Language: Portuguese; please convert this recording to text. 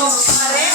Somos.